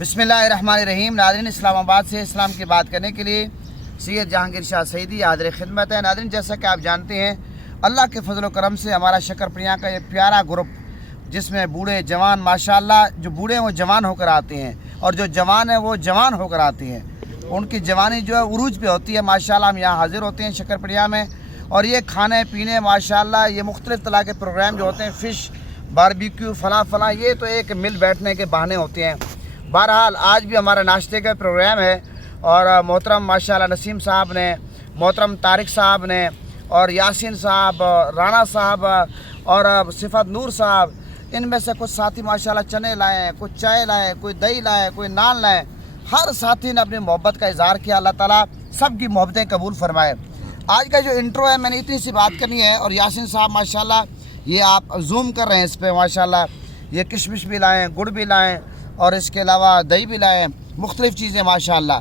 بسم اللہ الرحمن الرحیم۔ ناظرین، اسلام آباد سے اسلام کی بات کرنے کے لیے سید جہانگیر شاہ سعیدی حاضر خدمت ہے۔ ناظرین، جیسا کہ آپ جانتے ہیں، اللہ کے فضل و کرم سے ہمارا شکر پریاں کا یہ پیارا گروپ، جس میں بوڑھے جوان ماشاءاللہ، جو بوڑھے ہیں وہ جوان ہو کر آتے ہیں اور جو جوان ہیں وہ جوان ہو کر آتے ہیں، ان کی جوانی جو ہے عروج پہ ہوتی ہے۔ ماشاءاللہ ہم یہاں حاضر ہوتے ہیں شکر پریاں میں، اور یہ کھانے پینے ماشاءاللہ یہ مختلف طرح کے پروگرام جو ہوتے ہیں، فش باربیکیو فلاں یہ تو ایک مل بیٹھنے کے بہانے ہوتے ہیں۔ بہرحال آج بھی ہمارا ناشتے کا پروگرام ہے، اور محترم ماشاءاللہ نسیم صاحب نے، محترم طارق صاحب نے، اور یاسین صاحب، رانا صاحب اور صفت نور صاحب، ان میں سے کچھ ساتھی ماشاءاللہ چنے لائے، کچھ چائے لائے، کوئی دہی لائے، کوئی نان لائے۔ ہر ساتھی نے اپنی محبت کا اظہار کیا۔ اللہ تعالیٰ سب کی محبتیں قبول فرمائے۔ آج کا جو انٹرو ہے، میں نے اتنی سی بات کرنی ہے، اور یاسین صاحب ماشاءاللہ یہ آپ زوم کر رہے ہیں اس پہ، ماشاءاللہ یہ کشمش بھی لائیں، گڑ بھی لائیں، اور اس کے علاوہ دہی بھی لائیں، مختلف چیزیں ماشاءاللہ۔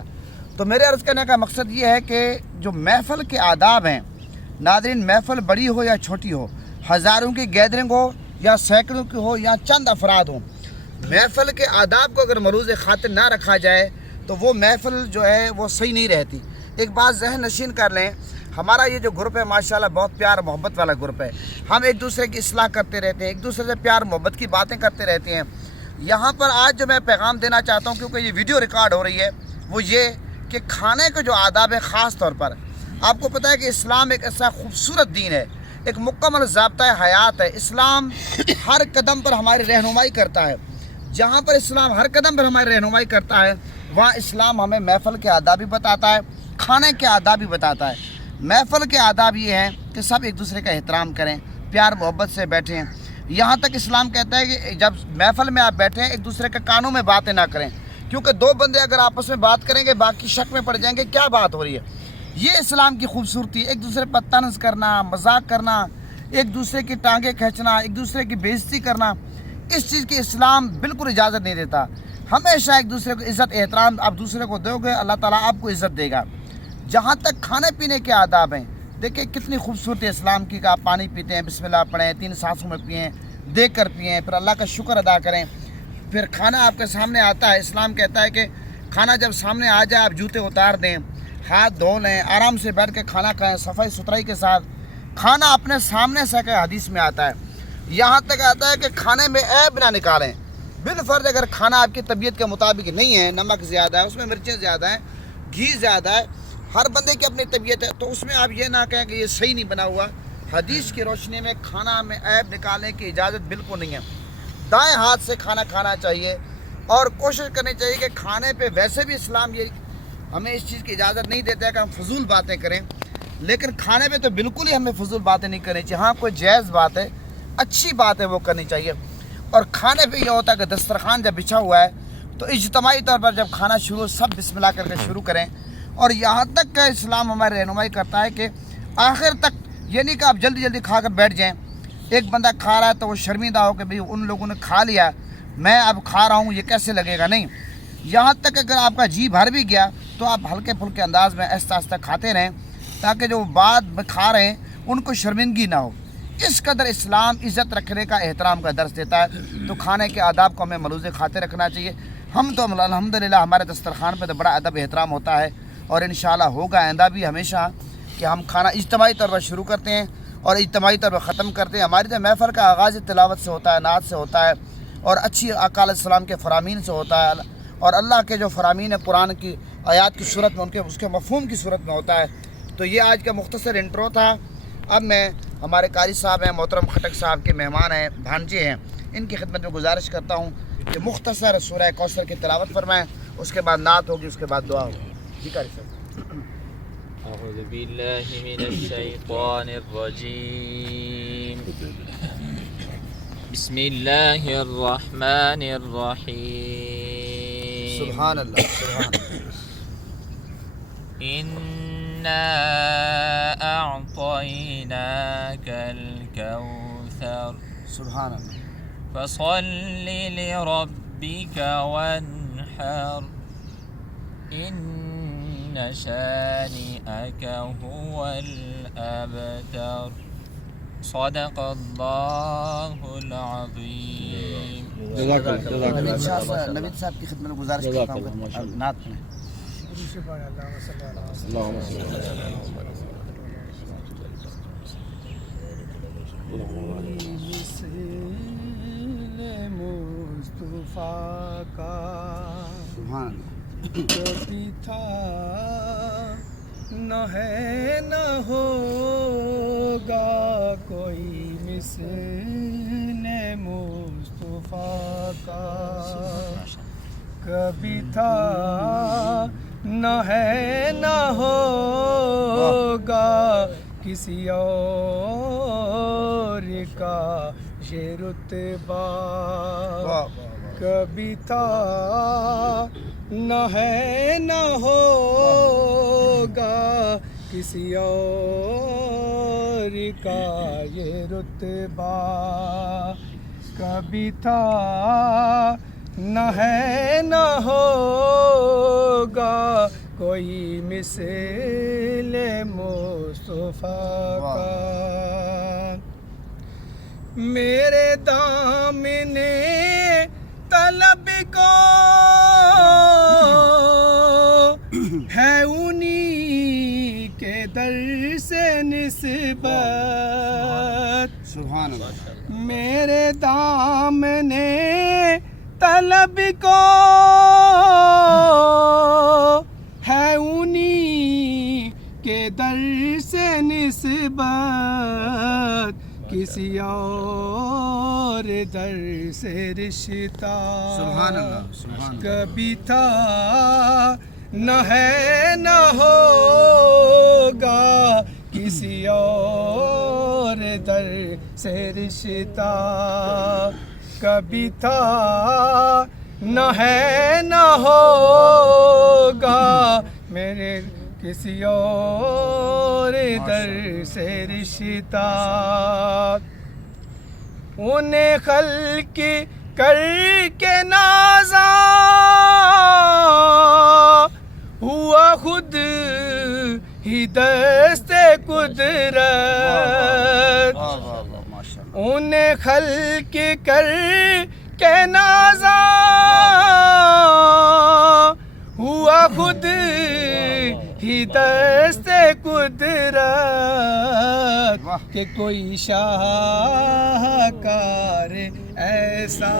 تو میرے عرض کرنے کا مقصد یہ ہے کہ جو محفل کے آداب ہیں، ناظرین، محفل بڑی ہو یا چھوٹی ہو، ہزاروں کی گیدرنگ ہو یا سینکڑوں کی ہو یا چند افراد ہوں، محفل کے آداب کو اگر ملوز خاطر نہ رکھا جائے تو وہ محفل جو ہے وہ صحیح نہیں رہتی۔ ایک بات ذہن نشین کر لیں، ہمارا یہ جو گروپ ہے ماشاءاللہ بہت پیار محبت والا گروپ ہے۔ ہم ایک دوسرے کی اصلاح کرتے رہتے ہیں، ایک دوسرے سے پیار محبت کی باتیں کرتے رہتے ہیں۔ یہاں پر آج جو میں پیغام دینا چاہتا ہوں، کیونکہ یہ ویڈیو ریکارڈ ہو رہی ہے، وہ یہ کہ کھانے کے جو آداب ہے، خاص طور پر آپ کو پتہ ہے کہ اسلام ایک ایسا خوبصورت دین ہے، ایک مکمل ضابطۂ حیات ہے۔ اسلام ہر قدم پر ہماری رہنمائی کرتا ہے۔ جہاں پر اسلام ہر قدم پر ہماری رہنمائی کرتا ہے، وہاں اسلام ہمیں محفل کے آداب بھی بتاتا ہے، کھانے کے آداب بھی بتاتا ہے۔ محفل کے آداب یہ ہیں کہ سب ایک دوسرے کا احترام کریں، پیار محبت سے بیٹھیں۔ یہاں تک اسلام کہتا ہے کہ جب محفل میں آپ بیٹھیں، ایک دوسرے کے کانوں میں باتیں نہ کریں، کیونکہ دو بندے اگر آپس میں بات کریں گے، باقی شک میں پڑ جائیں گے کیا بات ہو رہی ہے۔ یہ اسلام کی خوبصورتی، ایک دوسرے پر طنز کرنا، مذاق کرنا، ایک دوسرے کی ٹانگیں کھینچنا، ایک دوسرے کی بےعزتی کرنا، اس چیز کی اسلام بالکل اجازت نہیں دیتا۔ ہمیشہ ایک دوسرے کو عزت احترام آپ دوسرے کو دو گے، اللہ تعالیٰ آپ کو عزت دے گا۔ جہاں تک کھانے پینے کے آداب ہیں، دیکھیں کتنی خوبصورتی اسلام کی کہ آپ پانی پیتے ہیں، بسم اللہ پڑھیں، 3 سانسوں میں پئیں، دیکھ کر پئیں، پھر اللہ کا شکر ادا کریں۔ پھر کھانا آپ کے سامنے آتا ہے، اسلام کہتا ہے کہ کھانا جب سامنے آ جائے آپ جوتے اتار دیں، ہاتھ دھو لیں، آرام سے بیٹھ کے کھانا کھائیں، صفائی ستھرائی کے ساتھ کھانا اپنے سامنے سے کہ حدیث میں آتا ہے۔ یہاں تک آتا ہے کہ کھانے میں عیب نہ نکالیں۔ بالفرض اگر کھانا آپ کی طبیعت کے مطابق نہیں ہے، نمک زیادہ ہے، اس میں مرچیں زیادہ ہیں، گھی زیادہ ہے، ہر بندے کی اپنی طبیعت ہے، تو اس میں آپ یہ نہ کہیں کہ یہ صحیح نہیں بنا ہوا۔ حدیث کی روشنی میں کھانا میں عیب نکالنے کی اجازت بالکل نہیں ہے۔ دائیں ہاتھ سے کھانا کھانا چاہیے، اور کوشش کرنی چاہیے کہ کھانے پہ ویسے بھی اسلام یہ ہمیں اس چیز کی اجازت نہیں دیتا ہے کہ ہم فضول باتیں کریں، لیکن کھانے پہ تو بالکل ہی ہمیں فضول باتیں نہیں کرنی چاہیے۔ ہاں کوئی جائز بات ہے، اچھی بات ہے، وہ کرنی چاہیے۔ اور کھانے پہ یہ ہوتا ہے کہ دسترخوان جب بچھا ہوا ہے تو اجتماعی طور پر جب کھانا شروع، سب بسم اللہ کر کے شروع کریں۔ اور یہاں تک کہ اسلام ہماری رہنمائی کرتا ہے کہ آخر تک یہ نہیں کہ آپ جلدی جلدی کھا کر بیٹھ جائیں۔ ایک بندہ کھا رہا ہے تو وہ شرمندہ ہو کہ بھئی ان لوگوں نے کھا لیا، میں اب کھا رہا ہوں، یہ کیسے لگے گا، نہیں۔ یہاں تک اگر آپ کا جی بھر بھی گیا تو آپ ہلکے پھلکے انداز میں آہستہ آہستہ کھاتے رہیں، تاکہ جو بعد میں کھا رہے ہیں ان کو شرمندگی نہ ہو۔ اس قدر اسلام عزت رکھنے کا، احترام کا درس دیتا ہے۔ تو کھانے کے آداب کو ہمیں ملوز خاطر رکھنا چاہیے۔ ہم تو الحمدللہ ہمارے دسترخوان پہ تو بڑا ادب احترام ہوتا ہے، اور انشاءاللہ ہوگا آئندہ بھی ہمیشہ کہ ہم کھانا اجتماعی طور پر شروع کرتے ہیں اور اجتماعی طور پر ختم کرتے ہیں۔ ہماری تو محفل کا آغاز تلاوت سے ہوتا ہے، نعت سے ہوتا ہے، اور اچھی آقا علیہ السلام کے فرامین سے ہوتا ہے، اور اللہ کے جو فرامین ہے قرآن کی آیات کی صورت میں، اس کے مفہوم کی صورت میں ہوتا ہے۔ تو یہ آج کا مختصر انٹرو تھا۔ اب میں ہمارے قاری صاحب ہیں، محترم خٹک صاحب کے مہمان ہیں، بھانجے ہیں، ان کی خدمت میں گزارش کرتا ہوں کہ مختصر سورہ کوثر کی تلاوت فرمائیں، اس کے بعد نعت ہوگی، اس کے بعد دعا ہوگی۔ جی قاری صاحب۔ اعوذ باللہ من الشیطان الرجیم، بسم اللہ الرحمن الرحیم، سبحان اللہ، سبحان اللہ۔ انا اعطیناک الکوثر، سبحان اللہ۔ فصل لربک وانحر، ان شانئک هو الابتر، صدق اللہ العظیم۔ نوید صاحب کی خدمت میں گزارش کرتا ہوں نعت میں مصطفیٰ کا سبحان کبھی تھا نہ ہے نہ ہوگا کوئی مثل مصطفیٰ کا کبھی تھا نہ ہے نہ ہوگا کسی اور کا یہ رتبہ کبھی تھا نہ ہے نہ ہوگا کسی اور کا یہ رتبہ کبھی تھا نہ ہے نہ ہوگا کوئی مثل مصطفیٰ کا میرے دامن طلب کو ہے انہی کے در سے نسبت سبحان اللہ میرے دامن طلب کو ہے انہی کے در سے نسبت کسی اور در سے رشتہ سبحان اللہ سبحان اللہ کبھی تھا نہ ہے نہ ہوگا کسی اور در سے رشتہ کبھی تھا نہ ہے نہ ہوگا میرے کسی اور در سے رشتہ انہیں خلق کر کے نازا ہوا خود ہی دست قدرت انہیں خلق کر کے نازا ہوا خود ہی دست قدرت کہ کوئی شاہکار ایسا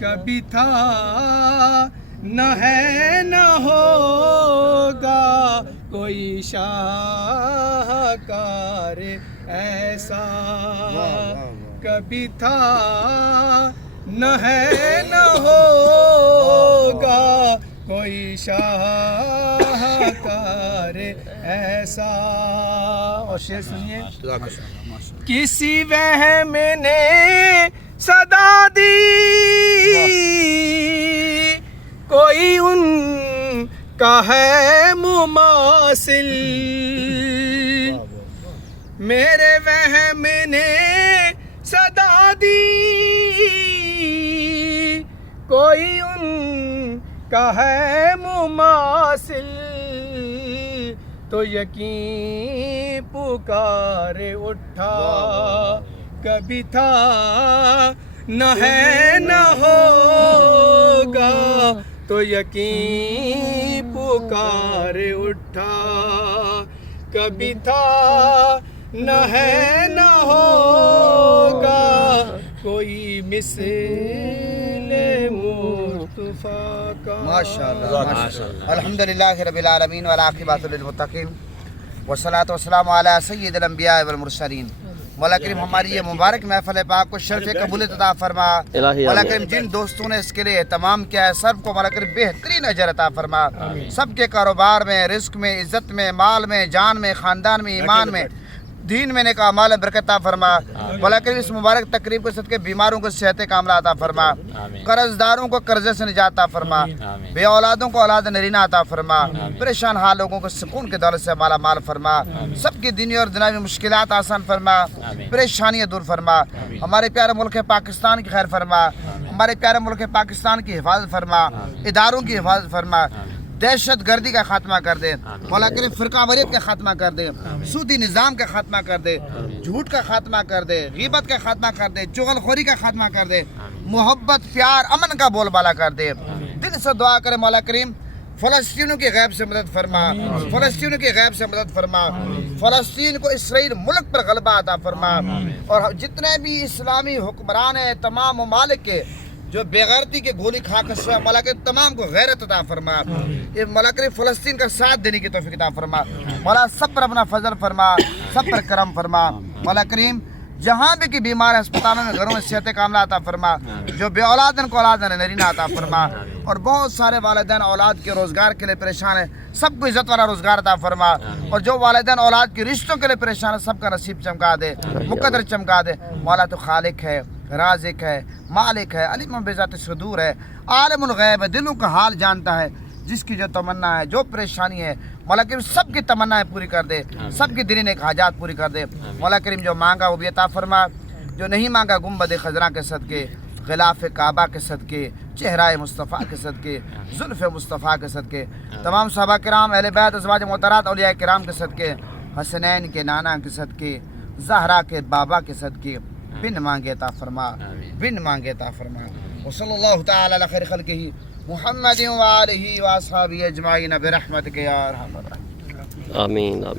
کبھی تھا نہ ہے نہ ہوگا کوئی شاہکار ایسا کبھی تھا نہ ہے نہ ہوگا کوئی شاہکار ایسا اور شعر سنیے کسی وہم نے صدا دی کوئی ان کا ہے مماثل میرے وہم نے صدا دی کوئی ان کا ہے مماثل تو یقین پکار اٹھا کبھی تھا نہ ہے نہ ہوگا تو یقین پکار اٹھا کبھی تھا نہ ہے نہ ہوگا کوئی مثل مصطفیٰ کا ماشاءاللہ الحمدللہ رب العالمین والعاقبۃ للمتقین والصلاۃ والسلام علی سید الانبیاء والمرسلین مولا کریم ہماری یہ مبارک محفل پاک کو شرف قبولیت عطا فرما مولا کریم جن دوستوں نے اس کے لیے اہتمام کیا ہے سب کو مولا کریم بہترین اجر عطا فرما سب کے کاروبار میں رزق میں عزت میں مال میں جان میں خاندان میں ایمان میں دین میں نیک اعمال میں برکت عطا فرما مولا کریم اس مبارک تقریب کے صدقے بیماروں کو صحت کاملہ عطا فرما قرض داروں کو قرضے سے نجات عطا فرما بے اولادوں کو اولاد نرینہ عطا فرما پریشان حال لوگوں کو سکون کے دولت سے مالا مال فرما سب کی دینی اور دنیاوی مشکلات آسان فرما پریشانیاں دور فرما ہمارے پیارے ملک پاکستان کی خیر فرما ہمارے پیارے ملک پاکستان کی حفاظت فرما اداروں کی حفاظت فرما دہشت گردی کا خاتمہ کر دے مولا کریم فرقہ واریت کا خاتمہ کر دے سودی نظام کا خاتمہ کر دے جھوٹ کا خاتمہ کر دے غیبت کا خاتمہ کر دے چغل خوری کا خاتمہ کر دے محبت پیار امن کا بول بالا کر دے. دل سے دعا کرے مولا کریم فلسطینوں کی غیب سے مدد فرما, فلسطینوں کی غیب سے مدد فرما, فلسطین کو اسرائیل ملک پر غلبہ عطا فرما, اور جتنے بھی اسلامی حکمران ہیں تمام ممالک کے جو بےغیرتی کے گولی کھا کر سوا مولا کریم تمام کو غیرت عطا فرما. یہ مولا کریم فلسطین کا ساتھ دینے کی توفیق عطا فرما. مولا سب پر اپنا فضل فرما, سب پر کرم فرما. مولا کریم جہاں بھی کی بیمار ہے اسپتالوں میں گھروں میں صحت کاملہ عطا فرما. جو بے اولاد ان کو اولاد نرینہ عطا فرما. اور بہت سارے والدین اولاد کے روزگار کے لیے پریشان ہیں, سب کو عزت والا روزگار عطا فرما. اور جو والدین اولاد کے رشتوں کے لیے پریشان ہیں سب کا نصیب چمکا دے, مقدر چمکا دے. مولا تو خالق ہے, رازق ہے, مالک ہے, علیم بذات صدور ہے, عالم الغیب ہے, دلوں کا حال جانتا ہے. جس کی جو تمنا ہے, جو پریشانی ہے, مولا کریم سب کی تمنائیں پوری کر دے, سب کی دلی نیک حاجات پوری کر دے. مولا کریم جو مانگا وہ بھی عطا فرما, جو نہیں مانگا گنبد خضراء کے صدقے, غلاف کعبہ کے صدقے, چہرہ مصطفیٰ کے صدقے, زلف مصطفیٰ کے صدقے, تمام صحابہ کرام, اہل بیت, ازواج محترات, اولیاء کرام کے صدقے, حسنین کے نانا کے صدقے, زہرا کے بابا کے صدقے, بن مانگے عطا فرما, بن مانگے عطا فرما. وصلی اللہ تعالی علی خیر خلقہ محمد وآلہ واصحابہ اجمعین برحمتک یا ارحم الراحمین. آمین آمین.